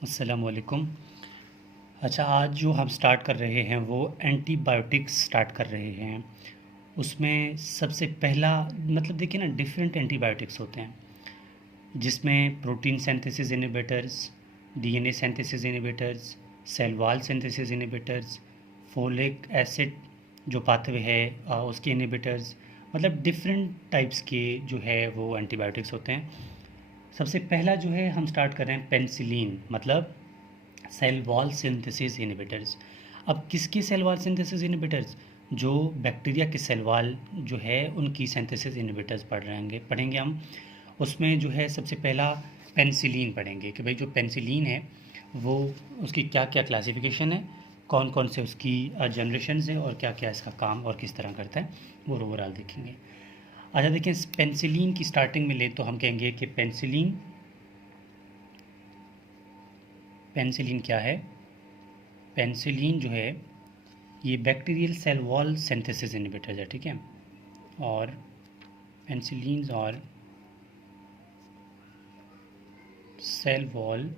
अस्सलाम वालेकुम। अच्छा, आज जो हम स्टार्ट कर रहे हैं वो एंटीबायोटिक्स स्टार्ट कर रहे हैं। उसमें सबसे पहला मतलब देखिए ना, डिफरेंट एंटीबायोटिक्स होते हैं जिसमें protein synthesis inhibitors, DNA synthesis inhibitors, cell wall synthesis inhibitors, folic acid जो पाथवे है उसके इनहिबिटर्स, मतलब डिफरेंट टाइप्स के जो है वो एंटीबायोटिक्स होते हैं। सबसे पहला जो है हम स्टार्ट कर रहे हैं पेनिसिलिन, मतलब सेल वॉल सिंथेसिस इनहिबिटर्स। अब किसकी सेल वॉल सिंथेसिस इनहिबिटर्स? जो बैक्टीरिया के सेल वॉल जो है उनकी सिंथेसिस इनहिबिटर्स पढ़ेंगे हम। उसमें जो है सबसे पहला पेनिसिलिन पढ़ेंगे कि भाई जो पेनिसिलिन है वो उसकी क्या क्या क्लासिफिकेशन है, कौन कौन से उसकी जनरेशन है और क्या क्या इसका काम और किस तरह करता है, वो ओवरऑल देखेंगे। अच्छा देखिए, पेनिसिलिन की स्टार्टिंग में ले तो हम कहेंगे कि पेनिसिलिन पेनिसिलिन क्या है? पेनिसिलिन जो है ये bacterial cell wall synthesis inhibitor है, ठीक है। और पेनिसिलिन और सेल वॉल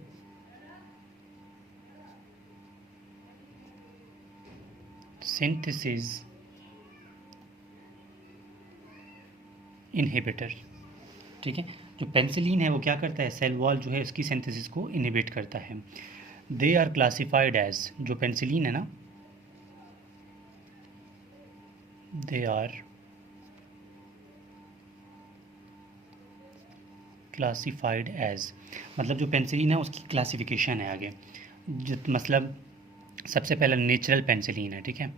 सिंथेसिस इनहिबिटर, ठीक है। जो पेनिसिलिन है वो क्या करता है? सेल वॉल जो है उसकी सिंथेसिस को इनहिबिट करता है। दे आर क्लासिफाइड एज, जो पेनिसिलिन है ना, दे आर क्लासिफाइड एज, मतलब जो पेनिसिलिन है उसकी क्लासिफिकेशन है आगे। मतलब सबसे पहला नेचुरल पेनिसिलिन है, ठीक है।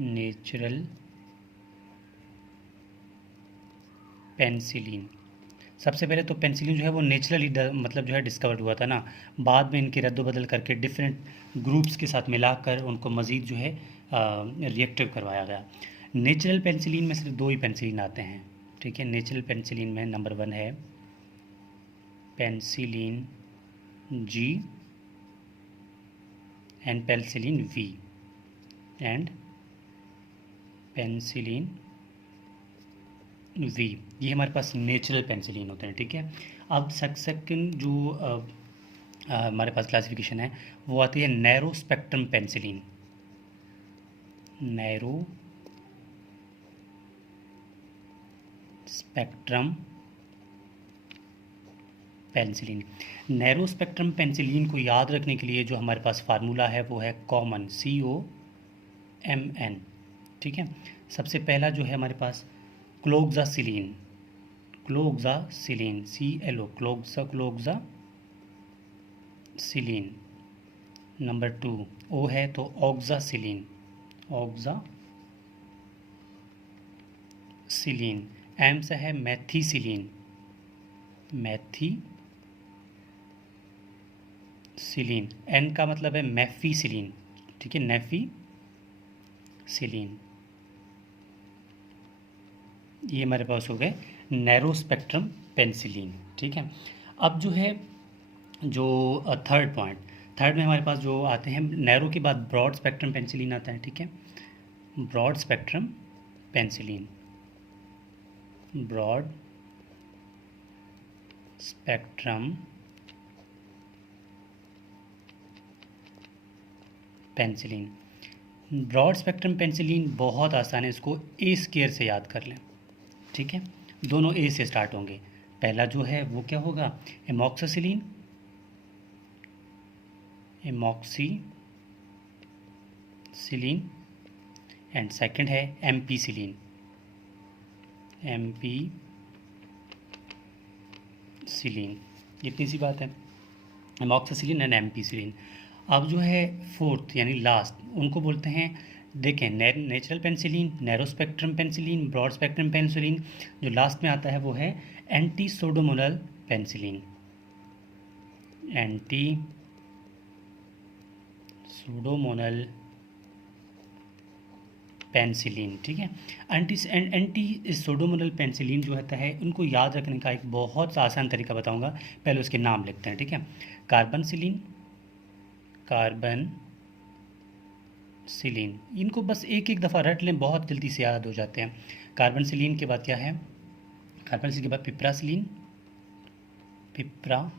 नेचुरल पेनिसिलिन, सबसे पहले तो पेनिसिलिन जो है वो नेचुरली मतलब जो है डिस्कवर्ड हुआ था ना। बाद में इनके रद्द-बदल करके डिफरेंट ग्रुप्स के साथ मिलाकर उनको मज़ीद जो है रिएक्टिव करवाया गया। नेचुरल पेनिसिलिन में सिर्फ दो ही पेनिसिलिन आते हैं, ठीक है। नेचुरल पेनिसिलिन में नंबर 1 है penicillin G and penicillin V and penicillin V, ये हमारे पास नेचुरल पेनिसिलिन होते हैं, ठीक है। अब सेकंड जो हमारे पास क्लासिफिकेशन है वो आती है narrow spectrum penicillin. Narrow spectrum penicillin. Narrow spectrum penicillin को याद रखने के लिए जो हमारे पास फार्मूला है वो है कॉमन, COMN, ठीक है। सबसे पहला जो है हमारे पास cloxacillin, cloxacillin CLO, cloxacillin. Number 2 O है तो ऑक्सासिलिन, ऑक्सासिलिन। M से है मैथीसिलिन, मैथीसिलिन। N का मतलब है मैफीसिलिन, ठीक है, नेफीसिलिन। ये हमारे पास हो गए नैरो स्पेक्ट्रम पेनिसिलिन, ठीक है। अब जो है जो थर्ड में हमारे पास जो आते हैं, नैरो के बाद ब्रॉड स्पेक्ट्रम पेनिसिलिन आता है, ठीक है। Broad spectrum penicillin, broad spectrum penicillin. Broad spectrum penicillin बहुत आसान है, इसको ए स्केयर से याद कर लें, ठीक है। दोनों ए से स्टार्ट होंगे। पहला जो है वो क्या होगा? एमॉक्सासिलिन, एमॉक्सीसिलिन। एंड सेकंड है एम्पीसिलिन, एम्पीसिलिन। इतनी सी बात है, एमॉक्सासिलिन एंड एम्पीसिलिन। अब जो है फोर्थ यानी लास्ट, उनको बोलते हैं, देखें, natural penicillin, narrow spectrum penicillin, broad spectrum penicillin. जो लास्ट में आता है वो है anti pseudomonal penicillin, anti pseudomonal penicillin, ठीक है। एंटी सोडोमोनल पेनिसिलिन जो होता है, उनको याद रखने का एक बहुत सा आसान तरीका बताऊंगा। पहले उसके नाम लिखते हैं, ठीक है। कार्बनसिलिन, कार्बनसिलिन, इनको बस एक एक दफ़ा रट लें, बहुत जल्दी से याद हो जाते हैं। कार्बनसिलिन के बाद क्या है? कार्बनसिलिन के बाद पिप्रासिलिन, पिप्रासिलीन,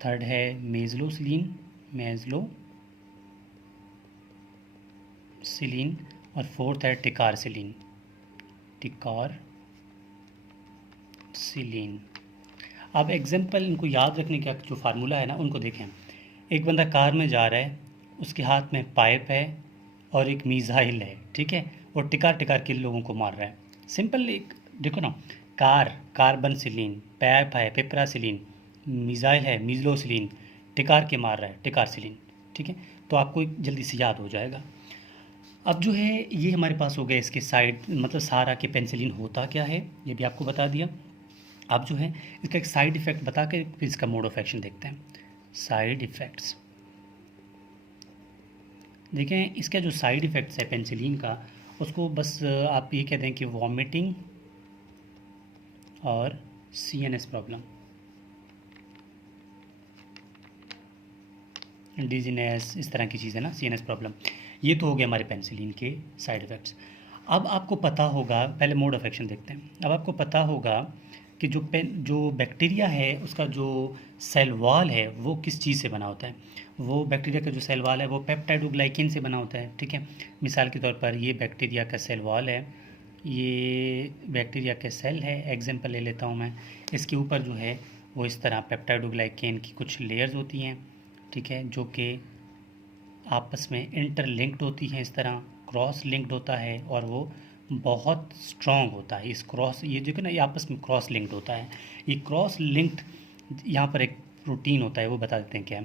थर्ड है मेजलोसिलीन और फोर्थ है टिकारसिलीन। अब एग्जाम्पल इनको याद रखने का जो फार्मूला है ना उनको देखें। एक बंदा कार में जा रहा है, उसके हाथ में पाइप है और एक मिसाइल है, ठीक है, और टिकार टिकार के लोगों को मार रहा है। सिंपल एक देखो ना, कार्बन सिलीन, पाइप है पिप्रासिलीन, मिसाइल है मिजलोसिलीन, टिकार के मार रहा है टिकारसिलीन, ठीक है। तो आपको जल्दी से याद हो जाएगा। अब जो है ये हमारे पास हो गया इसके साइड, मतलब सारा के पेनिसिलिन होता क्या है ये भी आपको बता दिया। अब जो है इसका एक साइड इफ़ेक्ट बता के फिर इसका मोड ऑफ एक्शन देखते हैं। साइड इफ़ेक्ट्स देखें, इसका जो साइड इफ़ेक्ट्स है पेनिसिलिन का, उसको बस आप ये कह दें कि वॉमिटिंग और CNS प्रॉब्लम, डिजीनेस, इस तरह की चीज़ें ना, CNS प्रॉब्लम, ये तो हो गया हमारे पेनिसिलिन के साइड इफ़ेक्ट्स। अब आपको पता होगा, पहले मोड ऑफ एक्शन देखते हैं। अब आपको पता होगा कि जो बैक्टीरिया है उसका जो सेल वॉल है वो किस चीज़ से बना होता है। वो बैक्टीरिया का जो सेल वॉल है वो पेप्टाइडोग्लाइकिन से बना होता है, ठीक है। मिसाल के तौर पर ये बैक्टीरिया का सेल वॉल है, ये बैक्टीरिया के सेल है, एग्जांपल ले लेता हूँ मैं। इसके ऊपर जो है वो इस तरह पेप्टाइडोग्लाइकिन की कुछ लेयर्स होती हैं, ठीक है, जो कि आपस में इंटरलिंक्ड होती हैं, इस तरह क्रॉस लिंक्ड होता है और वो बहुत स्ट्रॉन्ग होता है। इस क्रॉस, ये जो है ना, ये आपस में क्रॉस लिंक्ड होता है। ये क्रॉस लिंक्ड, यहाँ पर एक प्रोटीन होता है, वो बता देते हैं क्या।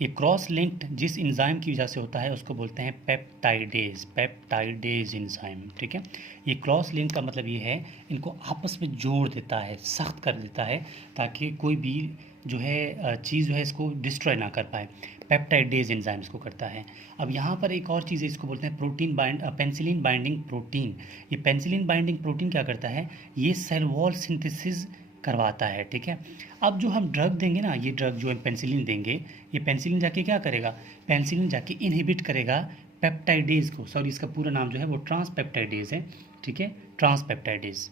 ये क्रॉस लिंक्ड जिस एंजाइम की वजह से होता है उसको बोलते हैं पेप्टाइडेज एंजाइम, ठीक है। ये क्रॉस लिंक का मतलब ये है, इनको आपस में जोड़ देता है, सख्त कर देता है, ताकि कोई भी जो है चीज़ जो है इसको डिस्ट्रॉय ना कर पाए। पेप्टाइडेज एंजाइम इसको करता है। अब यहाँ पर एक और चीज़ है, इसको बोलते हैं पेनिसिलिन बाइंडिंग प्रोटीन। ये पेनिसिलिन बाइंडिंग प्रोटीन क्या करता है, ये सेल वॉल सिंथेसिस करवाता है, ठीक है। अब जो हम ड्रग देंगे ना, ये ड्रग जो हम पेनिसिलिन देंगे, ये पेनिसिलिन जाके क्या करेगा, पेनिसिलिन जाके इनहिबिट करेगा पेप्टाइडेज को। सॉरी, इसका पूरा नाम जो है वो ट्रांसपेप्टाइडेज है, ठीक है, ट्रांसपेप्टाइडेज।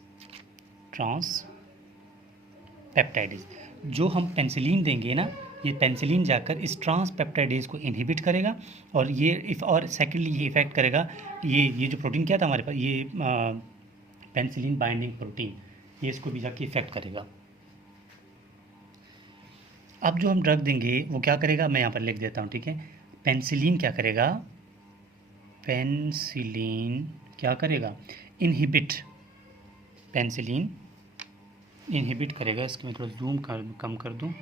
जो हम पेनिसिलिन देंगे ना, ये पेनिसिलिन जाकर इस ट्रांसपेप्टाइडेज को इनहिबिट करेगा और सेकेंडली ये इफेक्ट करेगा, ये जो प्रोटीन क्या था हमारे पास, ये पेनिसिलिन बाइंडिंग प्रोटीन, ये इसको भी जाके इफेक्ट करेगा। अब जो हम ड्रग देंगे वो क्या करेगा, मैं यहाँ पर लिख देता हूँ, ठीक है। पेनिसिलिन क्या करेगा, पेनिसिलिन क्या करेगा, इनहिबिट, पेनिसिलिन इनहिबिट करेगा। इसको मैं थोड़ा जूम कम कर दूँ।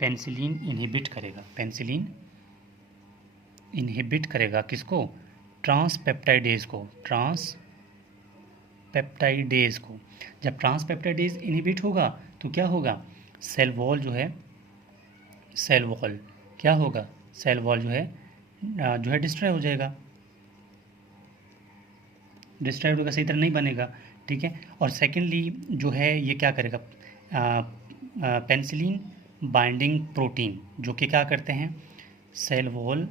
पेनिसिलिन इनहिबिट करेगा, पेनिसिलिन इनहिबिट करेगा किसको, ट्रांसपेप्टाइडेज को, ट्रांसपेप्टाइडेज को। जब ट्रांसपेप्टाइडेज इनहिबिट होगा तो क्या होगा, सेल वॉल जो है, सेल वॉल क्या होगा, सेल वॉल जो है डिस्ट्रॉय हो जाएगा, डिस्ट्रॉय होगा, सही तरह नहीं बनेगा, ठीक है। और सेकेंडली जो है ये क्या करेगा, पेनिसिलिन बाइंडिंग प्रोटीन, जो कि क्या करते हैं, सेल वॉल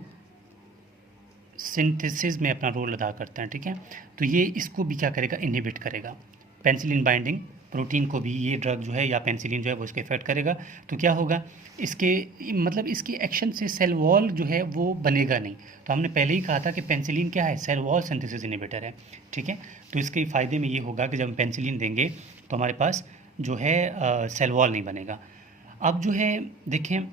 सिंथेसिस में अपना रोल अदा करते हैं, ठीक है। तो ये इसको भी क्या करेगा, इनहिबिट करेगा, पेनिसिलिन बाइंडिंग प्रोटीन को भी ये ड्रग जो है या पेनिसिलिन जो है वो इसको इफेक्ट करेगा। तो क्या होगा, इसके मतलब इसकी एक्शन से सेल वॉल जो है वो बनेगा नहीं। तो हमने पहले ही कहा था कि पेनिसिलिन क्या है, सेल वॉल सिंथेसिस इनहिबिटर है, ठीक है। तो इसके फ़ायदे में ये होगा कि जब हम पेनिसिलिन देंगे तो हमारे पास जो है सेल वॉल नहीं बनेगा। अब जो है देखें,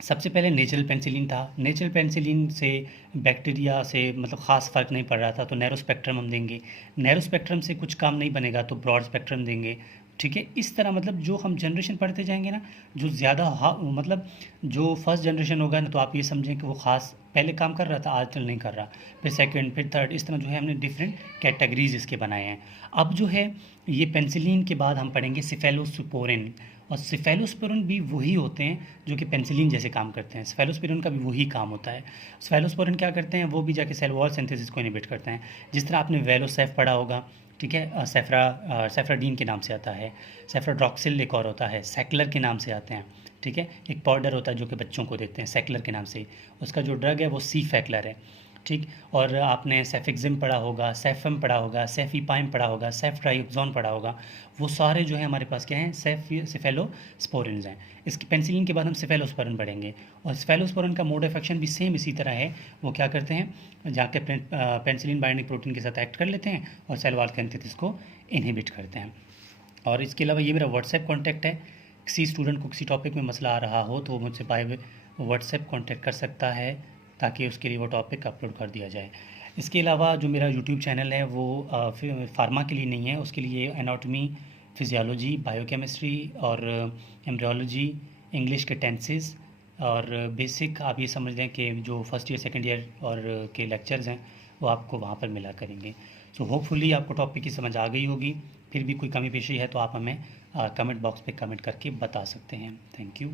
सबसे पहले नेचुरल पेनिसिलिन था। नेचुरल पेनिसिलिन से बैक्टीरिया से मतलब ख़ास फ़र्क नहीं पड़ रहा था, तो नैरो स्पेक्ट्रम हम देंगे। नैरो स्पेक्ट्रम से कुछ काम नहीं बनेगा तो ब्रॉड स्पेक्ट्रम देंगे, ठीक है। इस तरह मतलब जो हम जनरेशन पढ़ते जाएंगे ना, जो ज़्यादा मतलब जो फर्स्ट जनरेशन होगा ना, तो आप ये समझें कि वो ख़ास पहले काम कर रहा था, आजकल नहीं कर रहा, फिर सेकंड, फिर थर्ड, इस तरह जो है हमने डिफरेंट कैटेगरीज इसके बनाए हैं। अब जो है ये पेनिसिलिन के बाद हम पढ़ेंगे सिफेलोस्पोरिन, और सिफेलोस्पोरिन भी वही होते हैं जो कि पेनिसिलिन जैसे काम करते हैं। सिफेलोस्पोरिन का भी वही काम होता है। सिफेलोस्पोरिन क्या करते हैं, वो भी जाके सेल वॉल सिंथेसिस को इनहिबिट करते हैं। जिस तरह आपने वेलोसेफ पढ़ा होगा, ठीक है, सेफ्राडीन के नाम से आता है, सेफ्राड्रॉक्सिल एक और होता है, सैक्लर के नाम से आते हैं, ठीक है। एक पाउडर होता है जो कि बच्चों को देते हैं सैक्लर के नाम से, उसका जो ड्रग है वो सीफैक्लर है, ठीक। और आपने सेफेक्सिम पढ़ा होगा, सेफम पढ़ा होगा, सेफीपाइम पढ़ा होगा, सेफ्ट्राइक्सोन पढ़ा होगा। वो सारे जो है हमारे पास क्या हैं, सेफेलोस्पोरिन्स हैं। इसकी पेनिसिलिन के बाद हम सेफेलोस्पोरिन पढ़ेंगे। और सेफेलोस्पोरिन का मोड ऑफ एक्शन भी सेम इसी तरह है। वो क्या करते हैं, जाके पेनिसिलिन बाइंडिंग प्रोटीन के साथ एक्ट कर लेते हैं और सेल वॉल कैंथिसिस को इनहिबिट करते हैं। और इसके अलावा ये मेरा व्हाट्सएप कॉन्टैक्ट है। किसी स्टूडेंट को किसी टॉपिक में मसला आ रहा हो तो वो मुझसे बाय व्हाट्सएप कॉन्टैक्ट कर सकता है, ताकि उसके लिए वो टॉपिक अपलोड कर दिया जाए। इसके अलावा जो मेरा यूट्यूब चैनल है वो फार्मा के लिए नहीं है, उसके लिए एनाटॉमी, फिजियोलॉजी, बायोकेमिस्ट्री और एम्ब्रियोलॉजी, इंग्लिश के टेंसेस और बेसिक आप ये समझ लें कि जो फर्स्ट ईयर सेकंड ईयर और के लेक्चर्स हैं वो आपको वहाँ पर मिला करेंगे। सो होपफुली आपको टॉपिक की समझ आ गई होगी। फिर भी कोई कमी पेशी है तो आप हमें कमेंट बॉक्स पे कमेंट करके बता सकते हैं। Thank you.